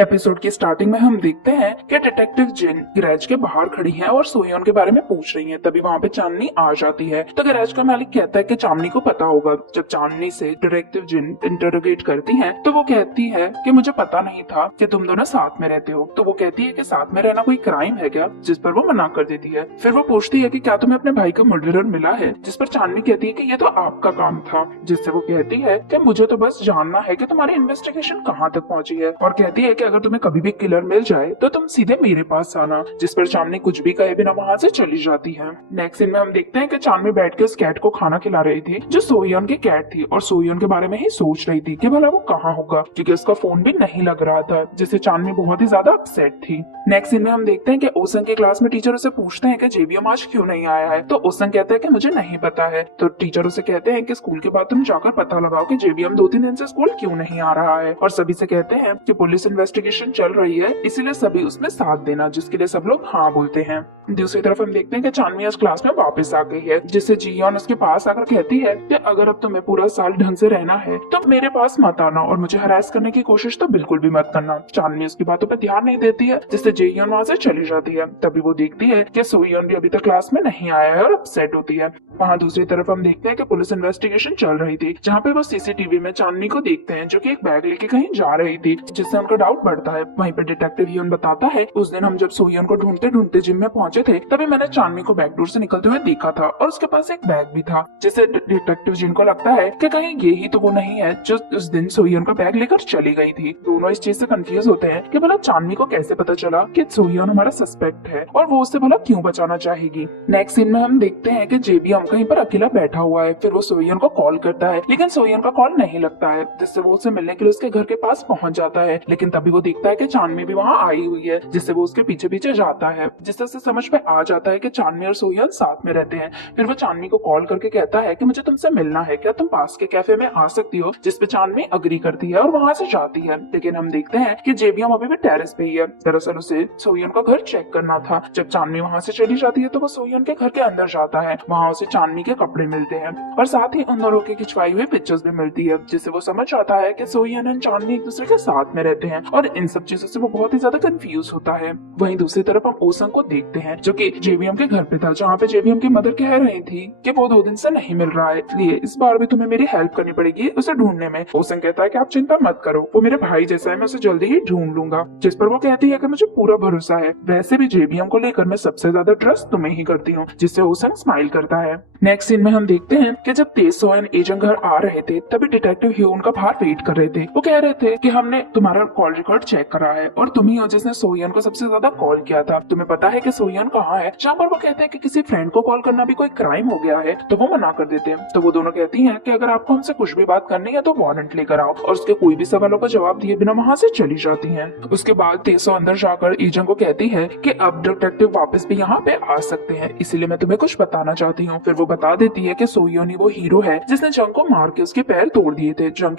Episode की starting में हम देखते हैं कि डिटेक्टिव जिन गैरेज के बाहर खड़ी हैं और सोयोन के बारे में पूछ रही हैं। तभी वहाँ पे चांदनी आ जाती है तो गैरेज का मालिक कहता है कि चांदनी को पता होगा। जब चांदनी से डिटेक्टिव जिन इंटरोगेट करती हैं तो वो कहती है कि मुझे पता नहीं था कि तुम दोनों साथ में रहते हो। तो वो कहती है कि साथ में रहना कोई क्राइम है क्या, जिस पर वो मना कर देती है। फिर वो पूछती है कि क्या तुम्हें अपने भाई का मर्डरर मिला है, जिस पर चांदनी कहती है कि ये तो आपका काम था। जिससे वो कहती है कि मुझे तो बस जानना है कि तुम्हारी इन्वेस्टिगेशन कहाँ तक पहुंची है, और कहती है कि अगर तुम्हें कभी भी किलर मिल जाए तो तुम सीधे मेरे पास आना। जिस पर चांदनी कुछ भी कहे बिना वहाँ से चली जाती है। नेक्स्ट सीन में हम देखते हैं कि चांदनी बैठ के उस कैट को खाना खिला रही थी जो सोयोन की कैट थी, और सोयोन के बारे में ही सोच रही थी कि भला वो कहाँ होगा, क्योंकि उसका फोन भी नहीं लग रहा था, जिससे चांदनी बहुत ही ज्यादा अपसेट थी। नेक्स्ट सीन में हम देखते हैं कि ओसन के क्लास में टीचर उसे पूछते हैं कि जेबीएम आज क्यों नहीं आया है। तो ओसन कहता है कि मुझे नहीं पता है। तो टीचर उसे कहते हैं कि स्कूल के बाद तुम जाकर पता लगाओ कि जेबीएम 2-3 दिन से स्कूल क्यों नहीं आ रहा है, और सभी से कहते हैं कि पुलिस इन्वेस्टिगेशन चल रही है, इसीलिए सभी उसमें साथ देना, जिसके लिए सब लोग हाँ बोलते हैं। दूसरी तरफ हम देखते हैं कि चांदनी आज क्लास में वापस आ गई है, जिससे जीयन उसके पास आकर कहती है कि अगर अब तुम्हें पूरा साल ढंग से रहना है तो मेरे पास मत आना, और मुझे हरास करने की कोशिश तो बिल्कुल भी मत करना। चांदनी उसकी बातों पर ध्यान नहीं देती है, जिससे जेयन वहाँ से चली जाती है। तभी वो देखती है कि सोयन भी अभी तक क्लास में नहीं आया है और अपसेट होती है। वहाँ दूसरी तरफ हम देखते हैं कि पुलिस इन्वेस्टिगेशन चल रही थी, जहाँ पे वो सीसीटीवी में चांदनी को देखते हैं जो कि एक बैग लेके कहीं जा रही थी, जिससे उनका डाउट बढ़ता है। वहीं पे डिटेक्टिव ह्यून बताता है उस दिन हम जब सोयन को ढूंढते ढूंढते जिम में पहुंचे थे तभी मैंने चांदनी को बैकडोर से निकलते हुए देखा था, और उसके पास एक बैग भी था, जिससे डिटेक्टिव जिन को लगता है कि कहीं ये ही तो वो नहीं है जो उस दिन सोयन का बैग लेकर चली गई थी। दोनों इस चीज से कंफ्यूज होते हैं कि भला चांदनी को कैसे पता चला कि सोयन हमारा सस्पेक्ट है, और वो उससे भला क्यों बचाना चाहेगी। नेक्स्ट सीन में हम देखते हैं कि जेबीएम कहीं पर अकेला बैठा हुआ है। फिर वो सोयन को कॉल करता है, लेकिन सोयन का कॉल नहीं लगता है, जिससे वो उससे मिलने के लिए उसके घर के पास पहुंच जाता है। लेकिन तभी वो देखता है कि चांदनी भी वहाँ आई हुई है, जिससे वो उसके पीछे पीछे जाता है, जिससे उसे समझ में आ जाता है कि चांदनी और सोयन साथ में रहते हैं। फिर वो चांदनी को कॉल करके कहता है कि मुझे तुमसे मिलना है, क्या तुम पास के कैफे में आ सकती हो, जिसपे चांदनी अग्री करती है और वहाँ से जाती है। लेकिन हम देखते हैं कि जेबीएम अभी भी टेरेस पे ही है। दरअसल उसे सोयन का घर चेक करना था। जब चांदनी वहाँ से चली जाती है तो वो सोयन के घर के अंदर जाता है। वहाँ उसे चांदनी के कपड़े मिलते हैं और साथ ही उन दोनों की खिंचवाई हुई पिक्चर्स भी मिलती है, जिससे वो समझ आता है कि सोयन और चांदनी एक दूसरे के साथ में रहते हैं, और इन सब चीजों से वो बहुत ही ज्यादा कंफ्यूज होता है। वहीं दूसरी तरफ हम ओसन को देखते हैं जो कि जेबीएम के घर पे था, जहाँ पे जेबीएम की मदर कह रही थी कि वो 2 दिन से नहीं मिल रहा है, इसलिए इस बार भी तुम्हें मेरी हेल्प करनी पड़ेगी उसे ढूंढने में। ओसन कहता है कि आप चिंता मत करो, वो मेरे भाई जैसा है, मैं उसे जल्दी ही ढूंढ लूंगा। जिस पर वो कहती है कि मुझे पूरा भरोसा है, वैसे भी जेबीएम को लेकर मैं सबसे ज्यादा ट्रस्ट तुम्हें ही करती हूँ, जिससे ओसन स्माइल करता है। नेक्स्ट सीन में हम देखते हैं कि जब तेसो एंड एजन घर आ रहे थे तभी डिटेक्टिव ह्यू उनका बाहर वेट कर रहे थे। वो कह रहे थे कि हमने तुम्हारा कॉल रिकॉर्ड चेक करा है और तुम ही हो जिसने सोयन को सबसे ज्यादा कॉल किया था। तुम्हें पता है कि सोयन कहाँ है। जहाँ पर वो कहते हैं कि किसी फ्रेंड को कॉल करना भी कोई क्राइम हो गया है, तो वो मना कर देते हैं। तो वो दोनों कहती हैं कि अगर आपको हमसे कुछ भी बात करनी है तो वारंट लेकर आओ, और उसके कोई भी सवालों का जवाब दिए बिना वहाँ से चली जाती हैं। उसके बाद तेसो अंदर जाकर एजन को कहती है कि अब डिटेक्टिव वापस भी यहाँ पे आ सकते हैं, इसीलिए मैं तुम्हें कुछ बताना चाहती हूँ। फिर वो बता देती है कि सोयन ही वो हीरो है जिसने जंग को मार के उसके पैर तोड़ दिए थे। एजन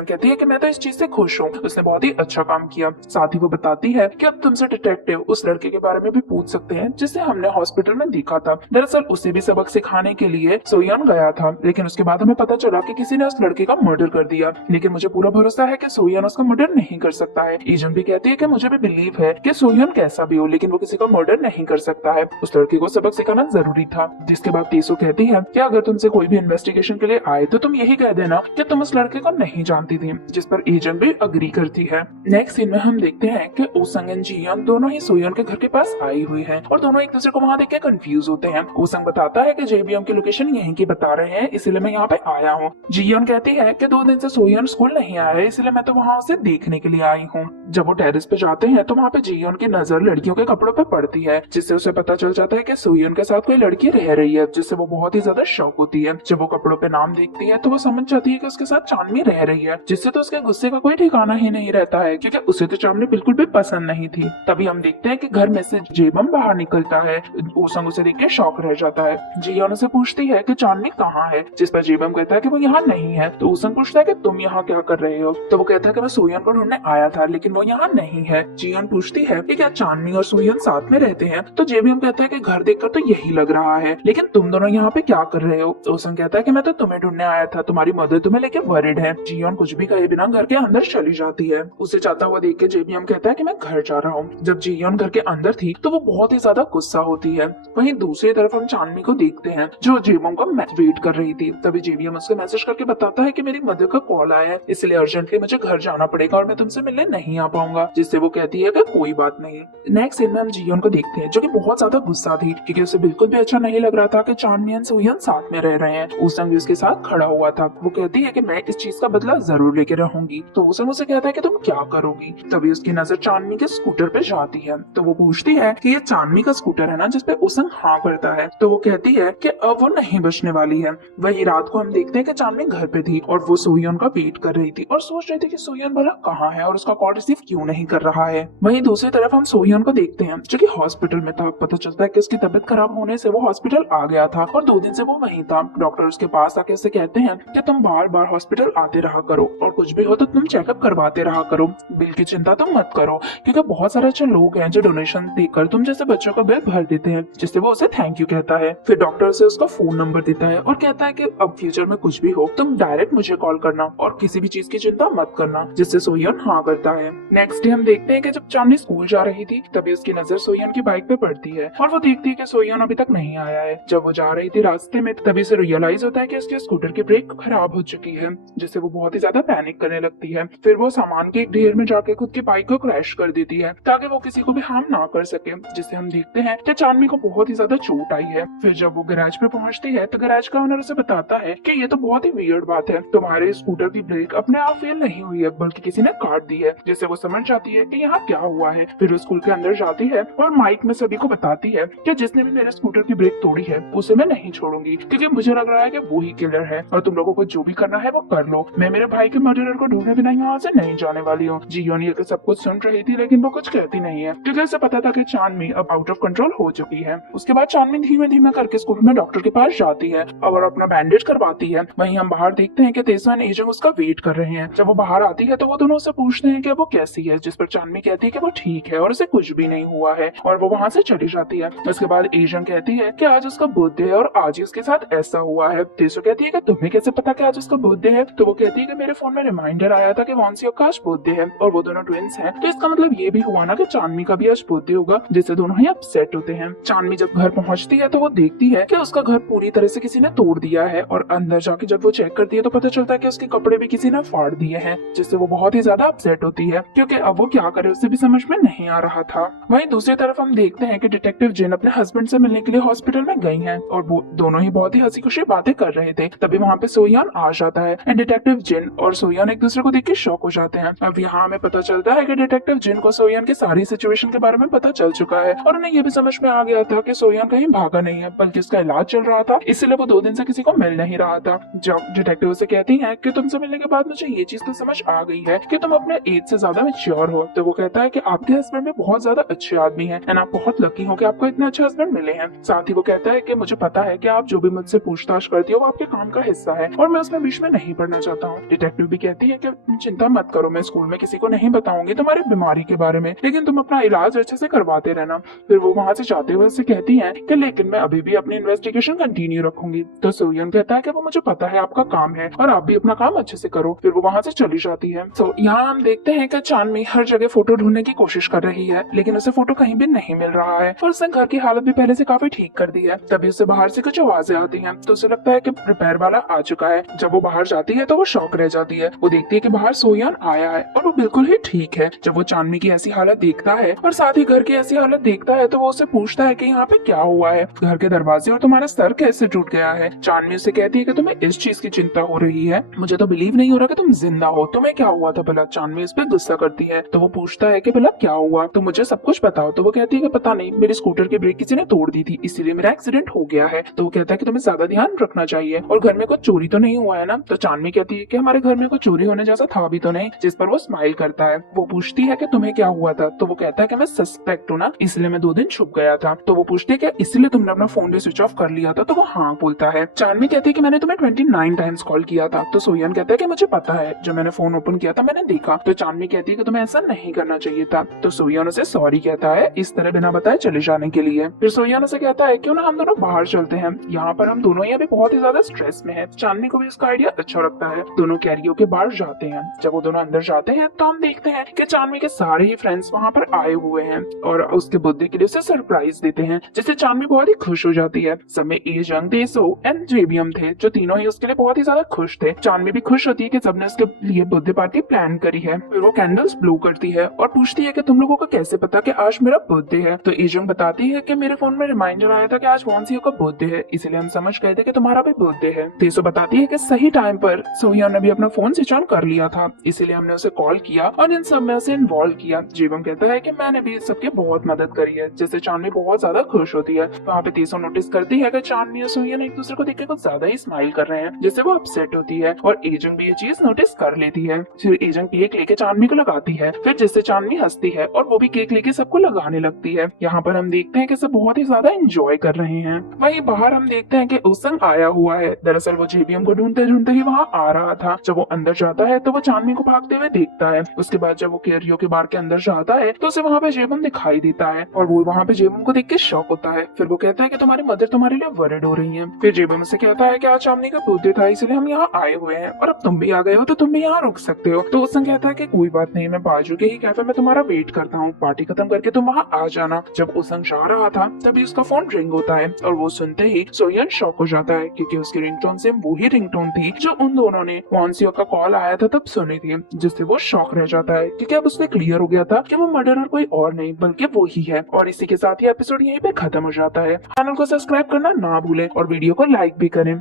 कहती है कि मैं तो इस चीज से खुश हूँ, उसने बहुत ही अच्छा काम किया। साथ ही वो बताती है कि अब तुमसे डिटेक्टिव उस लड़के के बारे में भी पूछ सकते हैं जिसे हमने हॉस्पिटल में देखा था। दरअसल उसे भी सबक सिखाने के लिए सोयन गया था, लेकिन उसके बाद हमें पता चला कि किसी ने उस लड़के का मर्डर कर दिया, लेकिन मुझे पूरा भरोसा है कि सोयन उसका मर्डर नहीं कर सकता है। एजन भी कहती है कि मुझे भी बिलीव है कि सोयन कैसा भी हो, लेकिन वो किसी का मर्डर नहीं कर सकता है। उस लड़के को सबक सिखाना जरूरी था। जिसके बाद तेसो कहती है कि अगर तुमसे कोई भी इन्वेस्टिगेशन के लिए आए तो तुम यही कह देना कि तुम उस लड़के को नहीं जानती थी, जिस पर एजन भी अग्री करती है। नेक्स्ट सीन में हम देखते हैं कि ओसंग एंड जियन दोनों ही सोयन के घर के पास आई हुई हैं, और दोनों एक दूसरे को वहाँ देख के कंफ्यूज होते हैं। ओसंग बताता है कि जेबीएम की लोकेशन यहीं की बता रहे हैं, इसलिए मैं यहाँ पे आया हूँ। जियन कहती है कि 2 दिन से सोयन स्कूल नहीं आया है, इसलिए मैं तो वहाँ उसे देखने के लिए आई हूँ। जब वो टेरेस पे जाते हैं तो वहाँ पे जियन की नजर लड़कियों के कपड़ों पे पड़ती है, जिससे उसे पता चल जाता है कि सोयन के साथ कोई लड़की रह रही है, जिससे वो बहुत ही ज्यादा शौक होती है। जब वो कपड़ों पे नाम देखती है तो वो समझ जाती है कि उसके साथ चांदनी रह रही है, जिससे तो उसके गुस्से का कोई ठिकाना ही नहीं रहता है, क्योंकि उसे तो चांदनी बिल्कुल भी पसंद नहीं थी। तभी हम देखते हैं कि घर में से जेबम बाहर बाहर निकलता है। ओसंग उसे देख के शॉक रह जाता है। जियोन उसे पूछती है कि चांदनी कहाँ है, जिस पर जीबम कहता है कि वो यहाँ नहीं है। तो ओसंग पूछता है कि तुम यहाँ क्या कर रहे हो। तो वो कहता है कि मैं सोयन को ढूंढने आया था, लेकिन वो यहाँ नहीं है। जियोन पूछती है कि क्या चांदनी और सोयन साथ में रहते हैं। तो जेबियम कहता है कि घर देखकर तो यही लग रहा है, लेकिन तुम दोनों यहाँ पे क्या कर रहे हो। ओसंग कहता है कि मैं तो तुम्हें ढूंढने आया था, तुम्हारी मदर तुम्हें लेके वरिड है। जियोन कुछ भी कहे बिना घर के अंदर चली जाती है। उसे जाता हुआ देख के जेबियम कहता है कि मैं घर जा रहा हूँ। जब जियोन घर के अंदर थी तो वो बहुत ही ज्यादा गुस्सा होती है। वहीं दूसरी तरफ हम चांदनी को देखते हैं जो जेबियम का वेट कर रही थी। तभी जेबियम उसको मैसेज करके बताता है कि मेरी मदर का कॉल आया है, इसलिए अर्जेंटली मुझे घर जाना पड़ेगा और मैं तुमसे मिलने नहीं आ पाऊंगा। जिससे वो कहती है कि कोई बात नहीं। नेक्स्ट सीन में हम जियोन को देखते हैं जो कि बहुत ज्यादा गुस्सा थी, क्योंकि उसे बिल्कुल भी अच्छा नहीं लग रहा था कि चांदनी और सोयन साथ में रह रहे हैं। उसंग भी उसके साथ खड़ा हुआ था। वो कहती है कि मैं इस चीज का बदला जरूर लेके रहूंगी। तो उसंग उसे कहता है कि तुम क्या करोगी। तभी उसकी नजर चांदनी के स्कूटर पे जाती है। तो वो पूछती है कि ये चांदनी का स्कूटर है ना, जिसपे उसंग हाँ करता है। तो वो कहती है कि अब वो नहीं बचने वाली है। वही रात को हम देखते हैं कि चांदनी घर पे थी और वो सोयन का वेट कर रही थी और सोच रही थी कि सोयन भला कहाँ है और उसका कॉल रिसीव क्यों नहीं कर रहा है। वहीं दूसरी तरफ हम सोयन को देखते हैं जो कि हॉस्पिटल में था। पता चलता है कि उसकी तबीयत खराब होने से वो हॉस्पिटल आ गया था और 2 दिन से वो वहीं था। डॉक्टर उसके पास आके उसे कहते हैं कि तुम बार बार हॉस्पिटल आते रहा करो और कुछ भी हो तो तुम चेकअप करवाते रहा करो। बिल की चिंता तुम मत करो, क्योंकि बहुत सारे अच्छे लोग हैं जो डोनेशन देकर तुम जैसे बच्चों का बिल भर देते हैं, जिससे वो उसे थैंक यू कहता है। फिर डॉक्टर उसे उसका फोन नंबर देता है और कहता है कि अब फ्यूचर में कुछ भी हो तुम डायरेक्ट मुझे कॉल करना और किसी भी चीज की चिंता मत करना, जिससे सोयन हाँ करता है। नेक्स्ट डे हम देखते हैं कि जब चांदनी स्कूल जा रही थी तभी उसकी नजर सोयन की बाइक पे पड़ती है और वो देखती है कि सोयन अभी तक नहीं आया है। जब वो जा रही थी रास्ते में तभी से रियलाइज होता है कि उसके स्कूटर की ब्रेक खराब हो चुकी है, जिससे वो बहुत ही ज्यादा पैनिक करने लगती है। फिर वो सामान के एक ढेर में जाके खुद की बाइक को क्रैश कर देती है ताकि वो किसी को भी हार्म ना कर सके, जिससे हम देखते हैं कि चांदनी को बहुत ही ज्यादा चोट आई है। फिर जब वो गैराज पे पहुंचती है तो गैराज का ओनर उसे बताता है कि ये तो बहुत ही वियर्ड बात है, तुम्हारे स्कूटर की ब्रेक अपने आप फेल नहीं हुई है बल्कि किसी ने काट दी है, जिससे वो समझ जाती है कि यहाँ क्या हुआ है। फिर वो स्कूल के अंदर जाती है और माइक में सभी को बताती है कि जिसने भी मेरे स्कूटर की ब्रेक तोड़ी है उसे मैं नहीं छोड़ूंगी, क्योंकि मुझे लग रहा है कि वो ही किलर है और तुम लोगों को जो भी करना है वो कर लो। मैं मेरे भाई के मर्डरर को ढूंढने बिना यहाँ से नहीं जाने वाली हूँ। जियोन ये सब कुछ सुन रही थी लेकिन वो कुछ कहती नहीं है, क्योंकि उसे पता था कि चांदनी अब आउट ऑफ कंट्रोल हो चुकी है। उसके बाद चांदनी धीमे धीमे करके स्कूल में डॉक्टर के पास जाती है और अपना बैंडेज करवाती है। वहीं हम बाहर देखते हैं कि तेजवान एजेंट उसका वेट कर रहे हैं। जब वो बाहर आती है तो वो दोनों उससे पूछते हैं कि वो कैसी है, जिस पर चांदनी कहती है कि वो ठीक है और उसे कुछ भी नहीं हुआ है और वो वहाँ से चली जाती है। उसके बाद एजेंट कहती है कि आज उसका बर्थडे है और आज ही उसके साथ ऐसा हुआ है। तेजो कहती है कि तुम्हें कैसे पता कि आज उसका बर्थडे है। तो वो कहती है कि मेरे फोन में रिमाइंडर आया था कि वांसियों का आज बर्थडे है और वो दोनों ट्विंस हैं, तो इसका मतलब ये भी हुआ ना कि चांदनी का भी आज बर्थडे होगा, जिससे दोनों ही अपसेट होते हैं। चांदनी जब घर पहुंचती है तो वो देखती है कि उसका घर पूरी तरह से किसी ने तोड़ दिया है और अंदर जाके जब वो चेक करती है तो पता चलता है कि उसके कपड़े भी किसी ने फाड़ दिए हैं, जिससे वो बहुत ही ज्यादा अपसेट होती है, क्योंकि अब वो क्या करे उसे भी समझ में नहीं आ रहा था। वहीं दूसरी तरफ हम देखते हैं कि डिटेक्टिव जिन अपने हस्बैंड से मिलने के लिए हॉस्पिटल में गई हैं और वो दोनों ही बहुत ही हंसी खुशी बातें कर रहे थे। तभी वहाँ पे सोयान आ जाता है एंड डिटेक्टिव जिन और सोयान एक दूसरे को देख के शॉक हो जाते हैं। अब यहाँ हमें पता चलता है कि डिटेक्टिव जिन को सोयान की सारी सिचुएशन के बारे में पता चल चुका है और उन्हें ये भी समझ में आ गया था कि सोयान कहीं भागा नहीं है बल्कि उसका इलाज चल रहा था, इसलिए वो 2 दिन से किसी को मिल नहीं रहा था। जब डिटेक्टिव से कहती है कि तुमसे मिलने के बाद मुझे ये चीज तो समझ आ गई है कि तुम अपने एज से ज्यादा मैच्योर हो, तो वो कहता है कि आपके हस्बैंड भी बहुत ज्यादा अच्छे आदमी हैं एंड आप बहुत लकी हो कि आपको इतने अच्छे हस्बैंड मिले हैं। साथ ही वो कहता है कि मुझे पता है कि आप जो भी मुझसे पूछताछ करती हो वो आपके काम का हिस्सा है और मैं उसमें बीच में नहीं पड़ना चाहता हूँ। डिटेक्टिव भी कहती है कि चिंता मत करो, मैं स्कूल में किसी को नहीं बताऊंगी तुम्हारी बीमारी के बारे में, लेकिन तुम अपना इलाज अच्छे से करवाते रहना। फिर वो वहाँ से जाते हुए उससे कहती है कि लेकिन मैं अभी भी अपनी इन्वेस्टिगेशन कंटिन्यू रखूंगी। तो सोयन कहता है कि वो मुझे पता है आपका काम है और आप भी अपना काम अच्छे से करो। फिर वो वहाँ से चली जाती है। तो यहाँ हम देखते हैं कि चांदनी हर जगह फोटो ढूंढने की कोशिश कर रही है लेकिन उसे फोटो कहीं भी नहीं मिल रहा है और उसने घर की हालत भी पहले से काफी ठीक कर दी है। तभी उसे बाहर से कुछ आवाजें आती हैं तो उसे लगता है कि रिपेयर वाला आ चुका है। जब वो बाहर जाती है तो वो शॉक रह जाती है। वो देखती है कि बाहर सोयान आया है और वो बिल्कुल ही ठीक है। जब वो चांदनी की ऐसी हालत देखता है और साथ ही घर की ऐसी हालत देखता है तो वो उसे पूछता है कि यहाँ पे क्या हुआ है, घर के दरवाजे और तुम्हारा सर कैसे टूट गया है। चांदनी उसे कहती है कि तुम्हें इस चीज की चिंता हो रही है, मुझे तो बिलीव नहीं हो रहा कि तुम जिंदा हो, तुम्हें क्या हुआ था भला। चांदनी उस पर गुस्सा करती है तो वो पूछता है कि भला क्या हुआ, तो मुझे सब कुछ बताओ। तो वो कहती है कि पता नहीं, मेरे स्कूटर की ब्रेक किसी ने तोड़ दी थी इसीलिए मेरा एक्सीडेंट हो गया है। तो वो कहता है कि तुम्हें ज्यादा ध्यान रखना चाहिए और घर में कुछ चोरी तो नहीं हुआ है ना। तो चांदनी कहती है कि हमारे घर में कुछ चोरी होने जैसा था भी तो नहीं, जिस पर वो स्माइल करता है। वो पूछती है कि तुम्हें क्या हुआ था। तो वो कहता है कि मैं सस्पेक्ट हूँ ना, इसलिए इसलिए मैं 2 दिन छुप गया था। तो वो पूछते हैं कि इसलिए तुमने अपना फोन भी स्विच ऑफ कर लिया था? तो वो हाँ बोलता है। चांदनी कहती है कि मैंने तुम्हें 29 टाइम्स कॉल किया था। तो सोहन कहता है कि मुझे पता है, जब मैंने फोन ओपन किया था मैंने देखा। तो चांदनी कहती है कि तुम्हें ऐसा नहीं करना चाहिए था। तो सोहन उसे सॉरी कहता है इस तरह बिना बताए चले जाने के लिए। फिर सोहन उसे कहता है क्यों ना हम दोनों बाहर चलते हैं, यहाँ पर हम दोनों ही अभी बहुत ही ज्यादा स्ट्रेस में है। चांदनी को भी इसका आइडिया अच्छा लगता है। दोनों कैरियो के बाहर जाते हैं। जब वो दोनों अंदर जाते हैं तो हम देखते हैं कि चांदनी के सारे ही फ्रेंड्स वहाँ पर आए हुए हैं और उसके बर्थडे के लिए उसे सरप्राइज देते हैं, जिससे चांदनी बहुत ही खुश हो जाती है। सब में एजंग, देसो एंड जेबियम थे, जो तीनों ही उसके लिए बहुत ही ज्यादा खुश थे। चांदनी भी खुश होती है कि सबने उसके लिए बर्थडे पार्टी प्लान करी है। फिर वो कैंडल्स ब्लो करती है और पूछती है कि तुम लोगों को कैसे पता कि आज मेरा बर्थडे है? तो एजंग बताती है कि मेरे फोन में रिमाइंडर आया था कि आज वॉन्सियो का बर्थडे है, इसलिए हम समझ गए थे कि तुम्हारा भी बर्थडे है। देसो बताती है कि सही टाइम पर सोहिया ने भी अपना फोन स्विच ऑन कर लिया था, इसीलिए हमने उसे कॉल किया और इन सब में उसे इन्वॉल्व किया। जीवम कहता है कि मैंने भी सबकी बहुत मदद करी है, जिससे चांदनी बहुत ज्यादा खुश होती है। वहाँ पे तेसो नोटिस करती है कि चांदनी और सोहिया एक दूसरे को देख के कुछ ज्यादा ही स्माइल कर रहे हैं, जिससे वो अपसेट होती है और एजंग भी ये चीज नोटिस कर लेती है। फिर एजंग केक लेके चांदनी को लगाती है, फिर जिससे चांदनी हंसती है और वो भी केक लेके सबको लगाने लगती है। यहाँ पर हम देखते हैं कि सब बहुत ही ज्यादा एंजॉय कर रहे हैं। वहीं बाहर हम देखते हैं कि उसंग आया हुआ है। दरअसल वो जेबीएम को ढूंढते ढूंढते ही वहाँ आ रहा था। जब वो अंदर जाता है तो वो चांदनी को भागते हुए देखता है। उसके बाद जब वो कैरियो के बार के अंदर जाता है तो उसे वहाँ पे जेबम दिखाई देता है और वो वहाँ पे जेबम को देख के शॉक होता है। फिर वो कहता है कि तुम्हारी मदर तुम्हारे लिए वरिड हो रही है। फिर जेबम से कहता है कि आज चांदनी का बर्थडे था, इसलिए हम यहाँ आए हुए हैं और अब तुम भी आ गए हो तो तुम भी यहाँ रुक सकते हो। तो उसंग कहता है कि कोई बात नहीं, मैं बाजू के ही कैफे में तुम्हारा वेट करता हूँ, पार्टी खत्म करके तुम वहाँ आ जाना। जब उसंग जा रहा था तभी उसका फोन रिंग होता है और वो सुनते ही सोहियन शॉक हो जाता है, क्योंकि उसकी रिंगटोन से वो ही रिंगटोन थी जो उन दोनों ने वॉन्सियो का कॉल आया था तब सुनी थी, जिससे वो शॉक रह जाता है, क्योंकि अब उससे क्लियर हो गया था कि वो मर्डरर कोई और नहीं बल्कि वो ही है। और इसी के साथ ही एपिसोड यहीं पे खत्म हो जाता है। चैनल को सब्सक्राइब करना ना भूलें और वीडियो को लाइक भी करें।